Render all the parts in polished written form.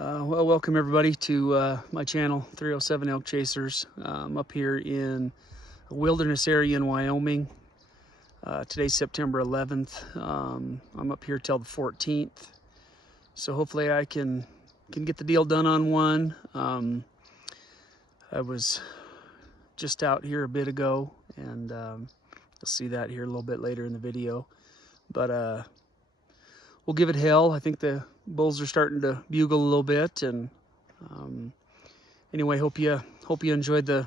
Well, welcome everybody to my channel, 307 Elk Chasers. I'm up here in a wilderness area in Wyoming. Today's September 11th. I'm up here till the 14th, so hopefully I can get the deal done on one. I was just out here a bit ago, and you'll see that here a little bit later in the video. But we'll give it hell. I think the bulls are starting to bugle a little bit, and anyway, hope you enjoyed the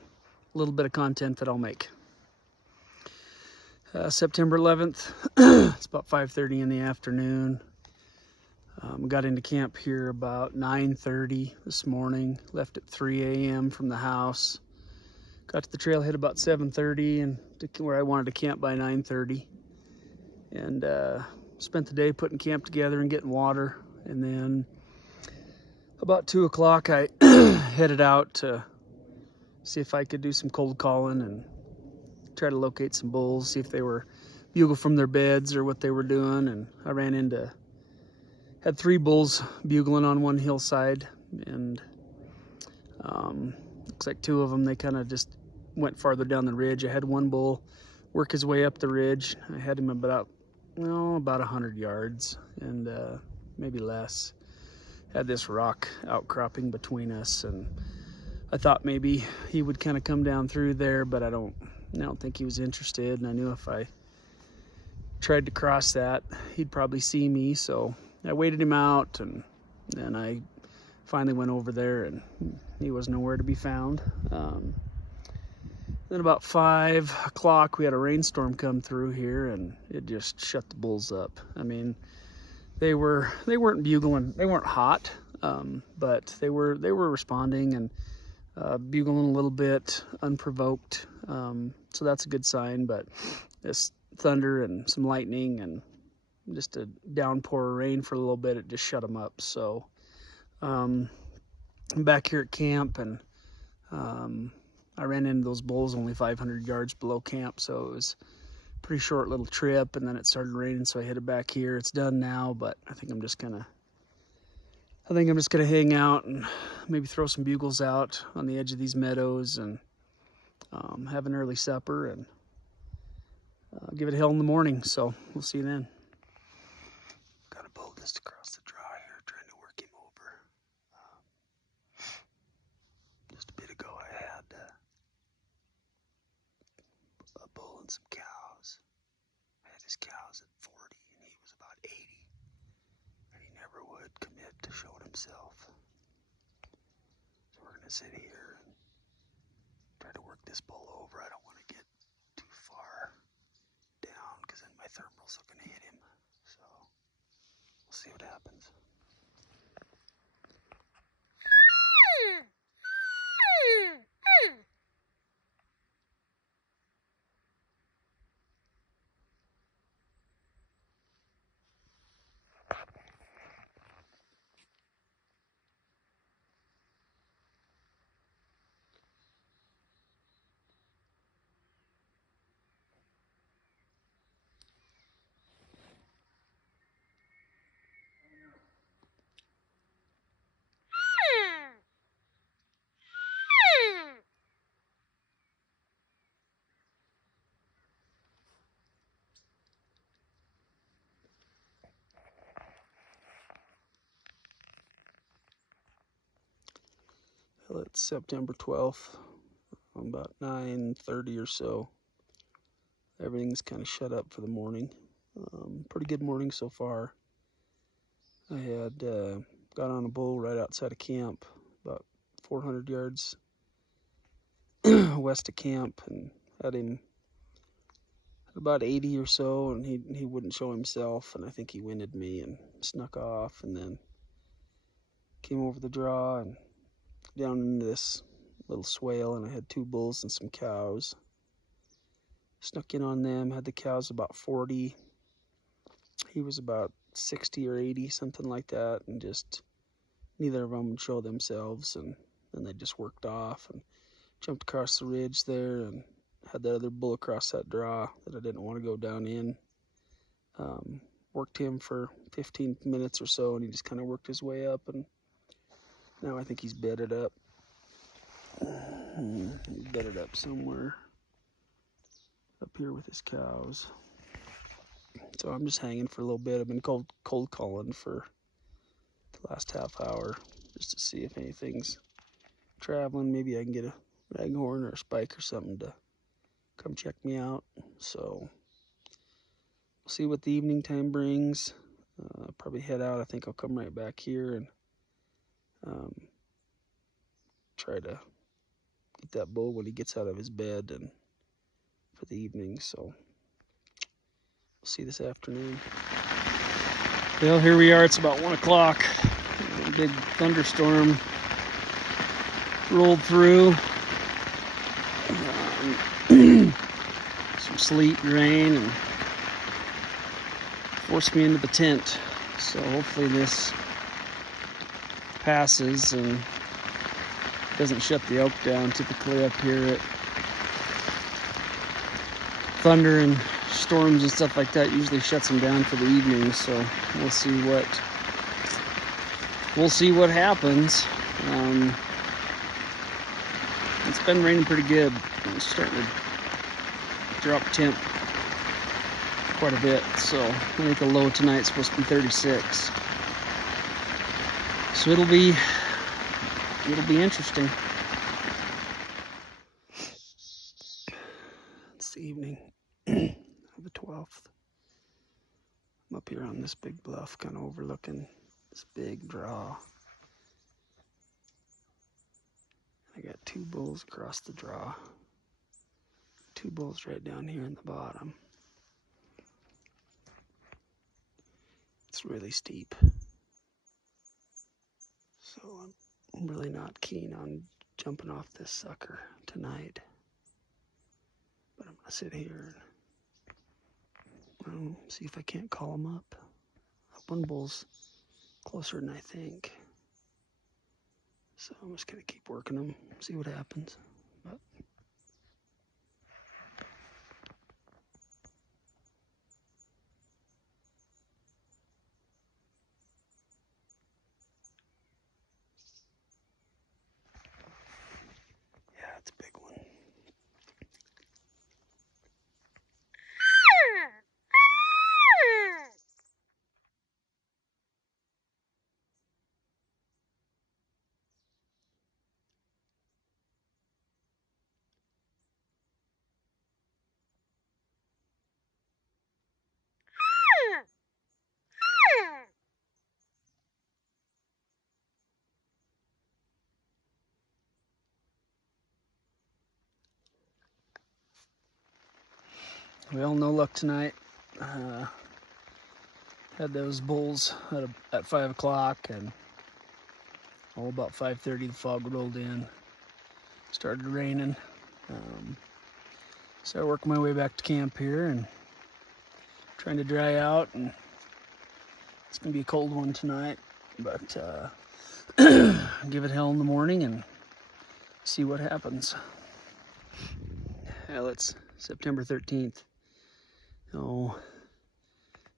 little bit of content that I'll make. September 11th, it's about 5:30 in the afternoon. Got into camp here about 9:30 this morning. Left at 3 a.m. from the house. Got to the trailhead about 7:30 and to where I wanted to camp by 9:30. And spent the day putting camp together and getting water. And then about 2 o'clock, I headed out to see if I could do some cold calling and try to locate some bulls, see if they were bugle from their beds or what they were doing. And I had 3 bulls bugling on one hillside, and looks like 2 of them, they kind of just went farther down the ridge. I had one bull work his way up the ridge. I had him about 100 yards, and maybe less. Had this rock outcropping between us, and I thought maybe he would kind of come down through there, but I don't think he was interested. And I knew if I tried to cross that, he'd probably see me. So I waited him out, and then I finally went over there, and he was nowhere to be found. Then about 5 o'clock, we had a rainstorm come through here, and it just shut the bulls up. I mean, they weren't bugling, they weren't hot, but they were responding and bugling a little bit unprovoked. So that's a good sign. But this thunder and some lightning and just a downpour of rain for a little bit, it just shut them up. So I'm back here at camp, and I ran into those bulls only 500 yards below camp, so it was a pretty short little trip. And then it started raining, so I headed back here. It's done now, but I think I'm just gonna hang out and maybe throw some bugles out on the edge of these meadows and have an early supper and give it hell in the morning. So we'll see you then. Got a bull just across the draw here, trying to work him over. Just a bit ago, I had a bull and some cows. I had his cows at 40, and he was about 80, and he never would commit to showing himself. So we're gonna sit here and try to work this bull over. I don't want to get too far down, because then my thermals are gonna hit him. So we'll see what happens. Well, it's September 12th, about 9:30 or so. Everything's kind of shut up for the morning. Pretty good morning so far. I had got on a bull right outside of camp, about 400 yards west of camp, and had him at about 80 or so, and he wouldn't show himself, and I think he winded me and snuck off, and then came over the draw and down into this little swale, and I had 2 bulls and some cows. Snuck in on them, had the cows about 40. He was about 60 or 80, something like that, and just neither of them would show themselves, and then they just worked off and jumped across the ridge there, and had the other bull across that draw that I didn't want to go down in. Worked him for 15 minutes or so, and he just kind of worked his way up and Now I think he's bedded up. He's bedded up somewhere up here with his cows. So I'm just hanging for a little bit. I've been cold calling for the last half hour just to see if anything's traveling. Maybe I can get a raghorn or a spike or something to come check me out. So we'll see what the evening time brings. Probably head out. I think I'll come right back here and try to get that bull when he gets out of his bed and for the evening. So we'll see this afternoon. Well, here we are. It's about 1 o'clock. A big thunderstorm rolled through. Some sleet and rain and forced me into the tent. So hopefully this passes and doesn't shut the elk down. Typically up here at thunder and storms and stuff like that usually shuts them down for the evening. So we'll see what happens. It's been raining pretty good. It's starting to drop temp quite a bit. So I think the low tonight's supposed to be 36. So it'll be interesting. It's the evening of the 12th. I'm up here on this big bluff, kind of overlooking this big draw. I got 2 bulls across the draw. 2 bulls right down here in the bottom. It's really steep. So I'm really not keen on jumping off this sucker tonight. But I'm gonna sit here and see if I can't call him up. That one bull's closer than I think. So I'm just gonna keep working him, see what happens. But yeah, it's a big one. Well, no luck tonight. Had those bulls at 5 o'clock, and about 5:30 the fog rolled in. Started raining. So I worked my way back to camp here and trying to dry out, and it's gonna be a cold one tonight, but give it hell in the morning and see what happens. Well, it's September 13th.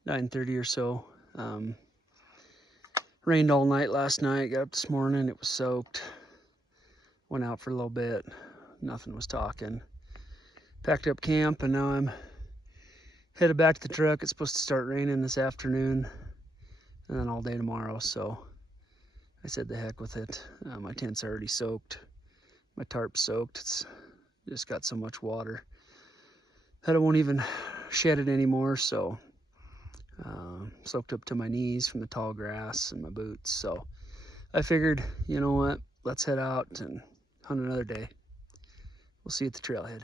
9:30 or so. Rained all night last night. Got up this morning, it was soaked. Went out for a little bit, nothing was talking. Packed up camp, and now I'm headed back to the truck. It's supposed to start raining this afternoon and then all day tomorrow, so I said the heck with it. My tent's already soaked, my tarp's soaked. It's just got so much water that I won't even shed it anymore. So soaked up to my knees from the tall grass and my boots. So I figured, you know what, let's head out and hunt another day. We'll see you at the trailhead.